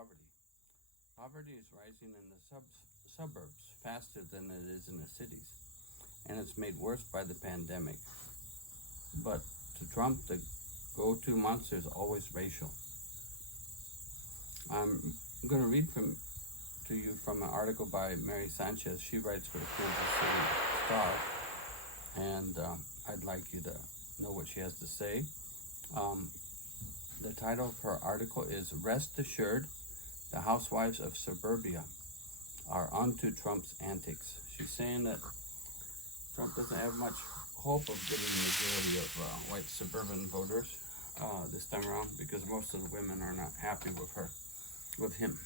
poverty. Poverty is rising in the suburbs faster than it is in the cities, and it's made worse by the pandemic. But to Trump, the go-to monster is always racial. I'm going to read to you from an article by Mary Sanchez. She writes for the Kansas City Star, and I'd like you to know what she has to say. Um, the title of her article is "Rest Assured, the Housewives of Suburbia are onto Trump's antics." She's saying that Trump doesn't have much hope of getting the majority of white suburban voters this time around because most of the women are not happy with him.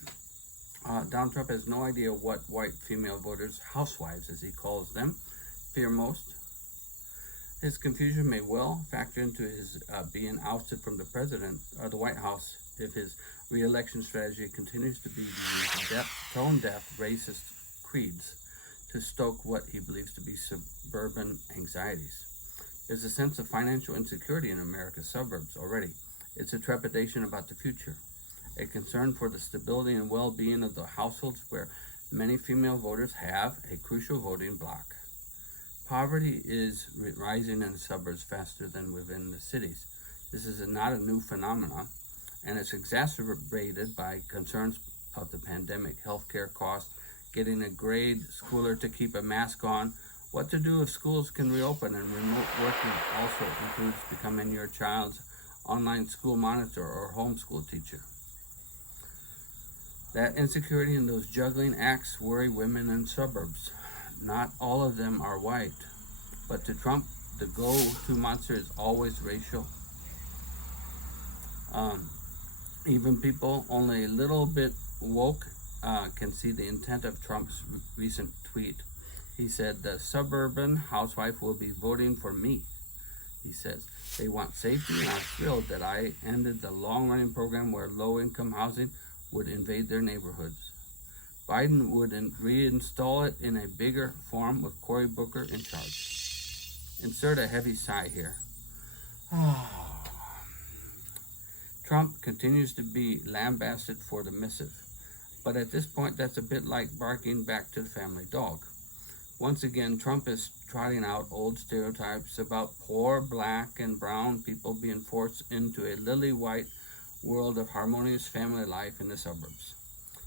Donald Trump has no idea what white female voters, housewives as he calls them, fear most. His confusion may well factor into his being ousted from the president or the White House if his re-election strategy continues to be to use tone-deaf racist creeds to stoke what he believes to be suburban anxieties. There's a sense of financial insecurity in America's suburbs already. It's a trepidation about the future, a concern for the stability and well-being of the households where many female voters have a crucial voting bloc. Poverty is rising in the suburbs faster than within the cities. This is not a new phenomenon, and it's exacerbated by concerns of the pandemic, healthcare costs, getting a grade schooler to keep a mask on, what to do if schools can reopen, and remote working also includes becoming your child's online school monitor or homeschool teacher. That insecurity and those juggling acts worry women in suburbs. Not all of them are white, but to Trump, the go-to monster is always racial. Even people only a little bit woke can see the intent of Trump's recent tweet. He said, "The suburban housewife will be voting for me." He says, "They want safety and are thrilled that I ended the long-running program where low-income housing would invade their neighborhoods. Biden would reinstall it in a bigger form with Cory Booker in charge." Insert a heavy sigh here. Trump continues to be lambasted for the missive, but at this point that's a bit like barking back to the family dog. Once again, Trump is trotting out old stereotypes about poor black and brown people being forced into a lily-white world of harmonious family life in the suburbs.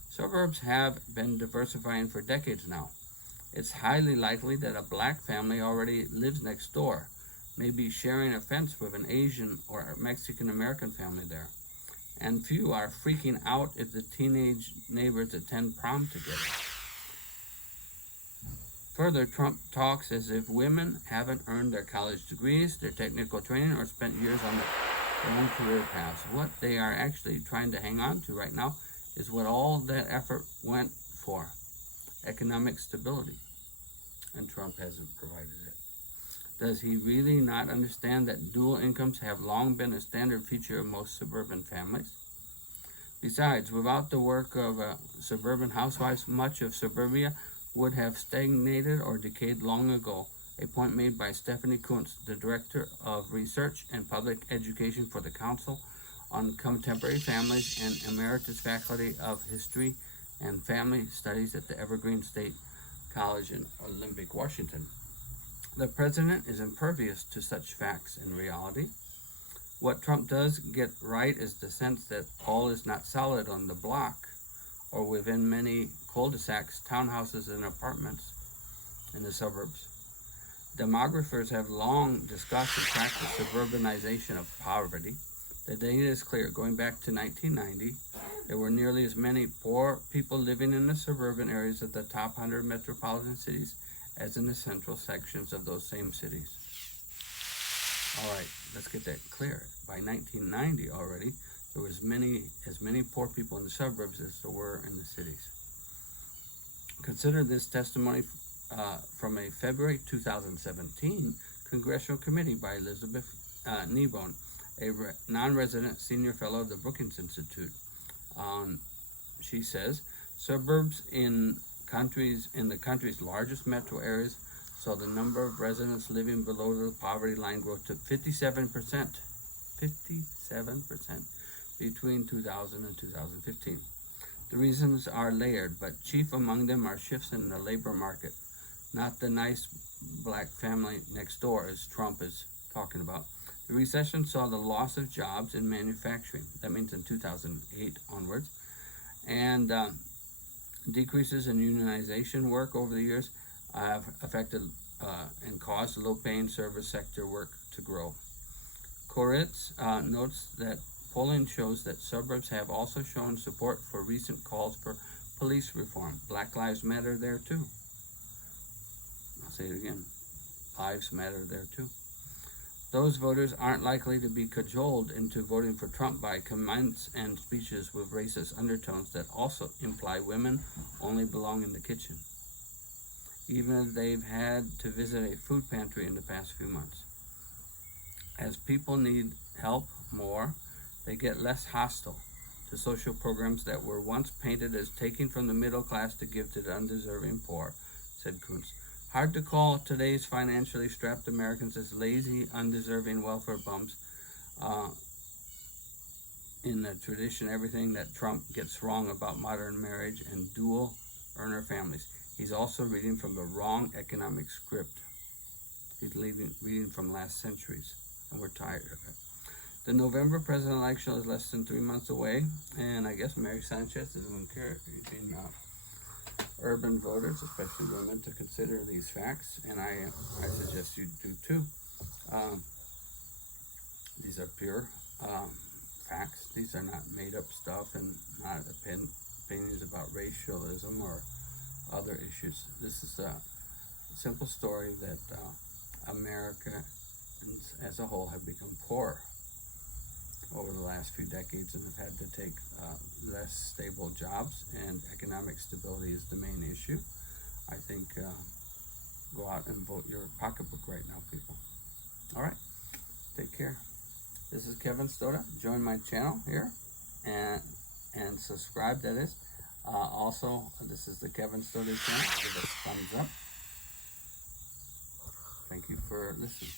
Suburbs have been diversifying for decades now. It's highly likely that a black family already lives next door, maybe sharing a fence with an Asian or Mexican American family there. And few are freaking out if the teenage neighbors attend prom together. Further, Trump talks as if women haven't earned their college degrees, their technical training, or spent years on their own career paths. What they are actually trying to hang on to right now is what all that effort went for: economic stability. And Trump hasn't provided it. Does he really not understand that dual incomes have long been a standard feature of most suburban families? Besides, without the work of suburban housewives, much of suburbia would have stagnated or decayed long ago, a point made by Stephanie Kuntz, the Director of Research and Public Education for the Council on Contemporary Families and Emeritus Faculty of History and Family Studies at the Evergreen State College in Olympic, Washington. The president is impervious to such facts and reality. What Trump does get right is the sense that all is not solid on the block or within many cul-de-sacs, townhouses, and apartments in the suburbs. Demographers have long discussed and tracked the suburbanization of poverty. The data is clear. Going back to 1990, there were nearly as many poor people living in the suburban areas of the top 100 metropolitan cities as in the central sections of those same cities. All right, let's get that clear. By 1990 already, there was as many poor people in the suburbs as there were in the cities. Consider this testimony from a February 2017 congressional committee by Elizabeth Kneebone, a non-resident senior fellow of the Brookings Institute. She says, suburbs in the country's largest metro areas saw the number of residents living below the poverty line grow to 57% between 2000 and 2015. The reasons are layered, but chief among them are shifts in the labor market, not the nice black family next door, as Trump is talking about. The recession saw the loss of jobs in manufacturing. That means in 2008 onwards. And decreases in unionization work over the years have affected and caused low-paying service sector work to grow. Koritz notes that polling shows that suburbs have also shown support for recent calls for police reform. Black Lives Matter there too. I'll say it again. Lives matter there too. Those voters aren't likely to be cajoled into voting for Trump by comments and speeches with racist undertones that also imply women only belong in the kitchen, even if they've had to visit a food pantry in the past few months. As people need help more, they get less hostile to social programs that were once painted as taking from the middle class to give to the undeserving poor, said Kuntz. Hard to call today's financially strapped Americans as lazy, undeserving welfare bums. In the tradition, everything that Trump gets wrong about modern marriage and dual earner families. He's also reading from the wrong economic script. He's reading from last centuries, and we're tired of it. The November presidential election is less than 3 months away, and I guess Mary Sanchez is encouraging urban voters, especially women, to consider these facts, and I suggest you do too. These are pure facts. These are not made-up stuff and not opinions about racialism or other issues. This is a simple story that America as a whole have become poor over the last few decades and have had to take less stable jobs, and economic stability is the main issue. I think go out and vote your pocketbook right now, people. All right, take care. This is Kevin Stoda. Join my channel here and subscribe, that is. Also, this is the Kevin Stoda channel. Give us a thumbs up. Thank you for listening.